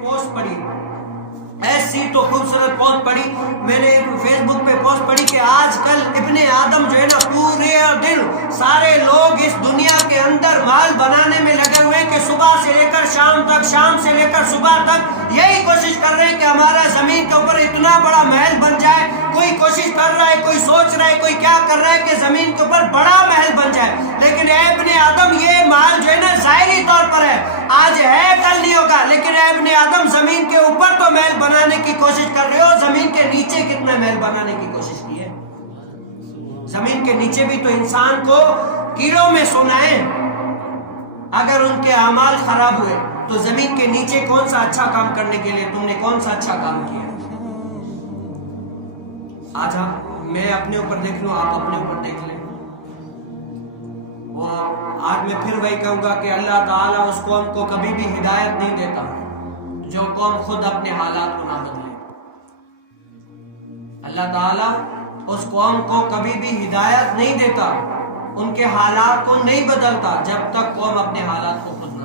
Post پڑھی، ایسی تو خوبصورت پوسٹ پڑھی میں نے فیس بک پہ پوسٹ پڑھی کہ آج کل ابن آدم جو ہے نا پورے دن سارے لوگ اس دنیا کے اندر مال بنانے میں لگے ہوئے ہیں کہ صبح سے لے کر شام تک، شام سے لے کر صبح تک یہی کوشش کر رہے ہیں کہ ہمارا زمین کے اوپر اتنا بڑا محل بن جائے. کوئی کوشش کر رہا ہے، کوئی سوچ رہا ہے، کوئی کیا کر رہا ہے کہ زمین کے اوپر بڑا محل بن جائے. لیکن اے ابن آدم یہ محل جو ہے نا ظاہری طور پر ہے، آج ہے کل نہیں ہوگا. لیکن اے ابن آدم زمین کے اوپر تو محل بنانے کی کوشش کر رہے ہو، زمین کے نیچے کتنا محل بنانے کی کوشش کی ہے؟ زمین کے نیچے بھی تو انسان کو کیڑوں میں سونا ہے. اگر ان کے اعمال خراب ہوئے تو زمین کے نیچے کون سا اچھا کام کرنے کے لیے تم نے کون سا اچھا کام کیا؟ آج میں اپنے اوپر دیکھ لوں، آپ اپنے اوپر دیکھ لیں. اور آج میں پھر وہی کہوں گا کہ اللہ تعالیٰ اس قوم کو کبھی بھی ہدایت نہیں دیتا جو قوم خود اپنے حالات کو نہ بدلے. اللہ تعالیٰ اس قوم کو کبھی بھی ہدایت نہیں دیتا، ان کے حالات کو نہیں بدلتا جب تک قوم اپنے حالات کو خود